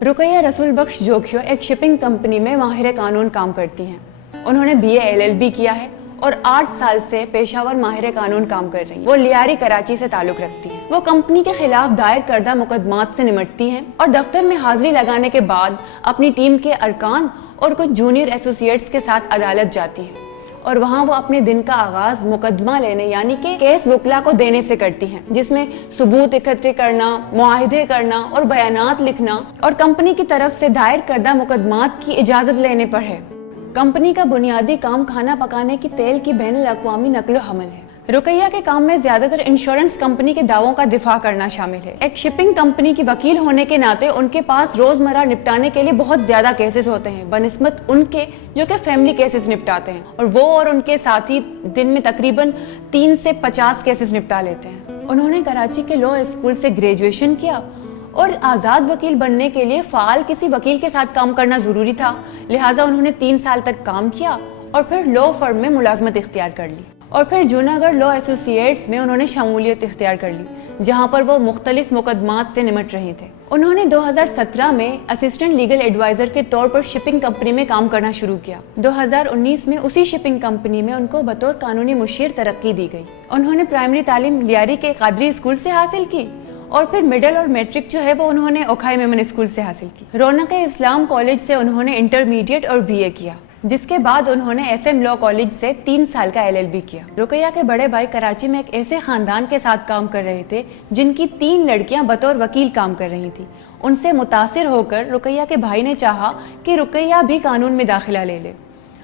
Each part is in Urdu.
رقیہ رسول بخش جوکھیو ایک شپنگ کمپنی میں ماہر قانون کام کرتی ہیں۔ انہوں نے BA LLB کیا ہے اور 8 سال سے پیشہ ور ماہر قانون کام کر رہی ہیں۔ وہ لیاری کراچی سے تعلق رکھتی ہیں۔ وہ کمپنی کے خلاف دائر کردہ مقدمات سے نمٹتی ہیں اور دفتر میں حاضری لگانے کے بعد اپنی ٹیم کے ارکان اور کچھ جونیئر ایسوسیٹس کے ساتھ عدالت جاتی ہیں اور وہاں وہ اپنے دن کا آغاز مقدمہ لینے یعنی کہ کیس وکلا کو دینے سے کرتی ہیں، جس میں ثبوت اکٹھے کرنا، معاہدے کرنا اور بیانات لکھنا اور کمپنی کی طرف سے دائر کردہ مقدمات کی اجازت لینے پر ہے۔ کمپنی کا بنیادی کام کھانا پکانے کی تیل کی بین الاقوامی نقل و حمل ہے۔ رقیہ کے کام میں زیادہ تر انشورنس کمپنی کے دعووں کا دفاع کرنا شامل ہے۔ ایک شپنگ کمپنی کی وکیل ہونے کے ناطے ان کے پاس روزمرہ نپٹانے کے لیے بہت زیادہ کیسز ہوتے ہیں بنسبت ان کے جو کہ فیملی کیسز نپٹاتے ہیں، اور وہ اور ان کے ساتھی دن میں تقریباً 3 سے 50 کیسز نپٹا لیتے ہیں۔ انہوں نے کراچی کے لا اسکول سے گریجویشن کیا اور آزاد وکیل بننے کے لیے فعال کسی وکیل کے ساتھ کام کرنا ضروری تھا، لہٰذا انہوں نے 3 سال تک کام کیا اور پھر لا فرم میں ملازمت اختیار کر لی، اور پھر جوناگڑھ لا ایسوسیٹس میں انہوں نے شمولیت اختیار کر لی، جہاں پر وہ مختلف مقدمات سے نمٹ رہے تھے۔ انہوں نے 2017 میں اسسٹنٹ لیگل ایڈوائزر کے طور پر شپنگ کمپنی میں کام کرنا شروع کیا۔ 2019 میں اسی شپنگ کمپنی میں ان کو بطور قانونی مشیر ترقی دی گئی۔ انہوں نے پرائمری تعلیم لیاری کے قادری اسکول سے حاصل کی اور پھر مڈل اور میٹرک جو ہے وہ انہوں نے اوکھائی میمن اسکول سے حاصل کی۔ رونق اسلام کالج سے انہوں نے انٹرمیڈیٹ اور BA کیا، جس کے بعد انہوں نے SM لا کالج سے 3 سال کا LLB کیا۔ رقیہ کے بڑے بھائی کراچی میں ایک ایسے خاندان کے ساتھ کام کر رہے تھے جن کی 3 لڑکیاں بطور وکیل کام کر رہی تھیں۔ ان سے متاثر ہو کر رقیہ کے بھائی نے چاہا کہ رقیہ بھی قانون میں داخلہ لے لے،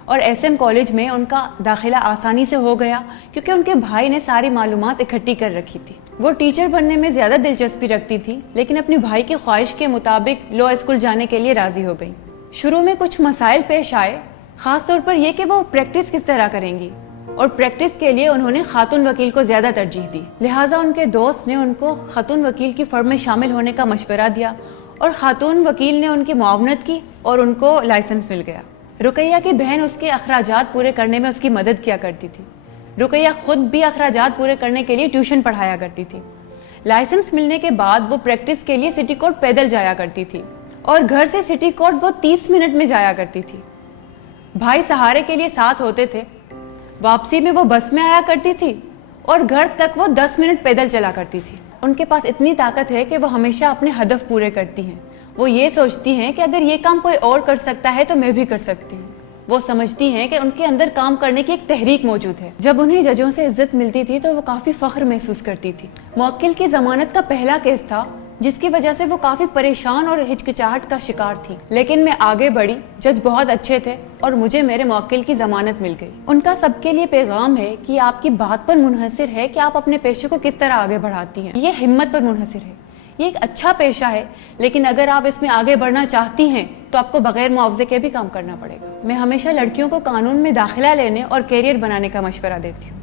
اور SM کالج میں ان کا داخلہ آسانی سے ہو گیا کیونکہ ان کے بھائی نے ساری معلومات اکٹھی کر رکھی تھی۔ وہ ٹیچر بننے میں زیادہ دلچسپی رکھتی تھی، لیکن اپنے بھائی کی خواہش کے مطابق لا اسکول جانے کے لیے راضی ہو گئی۔ شروع میں کچھ مسائل پیش آئے، خاص طور پر یہ کہ وہ پریکٹس کس طرح کریں گی، اور پریکٹس کے لیے انہوں نے خاتون وکیل کو زیادہ ترجیح دی، لہٰذا ان کے دوست نے ان کو خاتون وکیل کی فرم میں شامل ہونے کا مشورہ دیا اور خاتون وکیل نے ان کی معاونت کی اور ان کو لائسنس مل گیا۔ رقیہ کی بہن اس کے اخراجات پورے کرنے میں اس کی مدد کیا کرتی تھی۔ رقیہ خود بھی اخراجات پورے کرنے کے لیے ٹیوشن پڑھایا کرتی تھی۔ لائسنس ملنے کے بعد وہ پریکٹس کے لیے سٹی کورٹ پیدل جایا کرتی تھی اور گھر سے سٹی کورٹ وہ 30 منٹ میں جایا کرتی تھی۔ بھائی سہارے کے لیے ساتھ ہوتے تھے، واپسی میں وہ بس میں آیا کرتی تھی اور گھر تک وہ 10 منٹ پیدل چلا کرتی تھی۔ ان کے پاس اتنی طاقت ہے کہ وہ ہمیشہ اپنے ہدف پورے کرتی ہیں۔ وہ یہ سوچتی ہیں کہ اگر یہ کام کوئی اور کر سکتا ہے تو میں بھی کر سکتی ہوں۔ وہ سمجھتی ہیں کہ ان کے اندر کام کرنے کی ایک تحریک موجود ہے۔ جب انہیں ججوں سے عزت ملتی تھی تو وہ کافی فخر محسوس کرتی تھی۔ موکل کی ضمانت کا پہلا کیس تھا جس کی وجہ سے وہ کافی پریشان اور ہچکچاہٹ کا شکار تھی، لیکن میں آگے بڑھی، جج بہت اچھے تھے اور مجھے میرے موکل کی ضمانت مل گئی۔ ان کا سب کے لیے پیغام ہے کہ آپ کی بات پر منحصر ہے کہ آپ اپنے پیشے کو کس طرح آگے بڑھاتی ہیں، یہ ہمت پر منحصر ہے۔ یہ ایک اچھا پیشہ ہے، لیکن اگر آپ اس میں آگے بڑھنا چاہتی ہیں تو آپ کو بغیر معاوضے کے بھی کام کرنا پڑے گا۔ میں ہمیشہ لڑکیوں کو قانون میں داخلہ لینے اور کیریئر بنانے کا مشورہ دیتی ہوں۔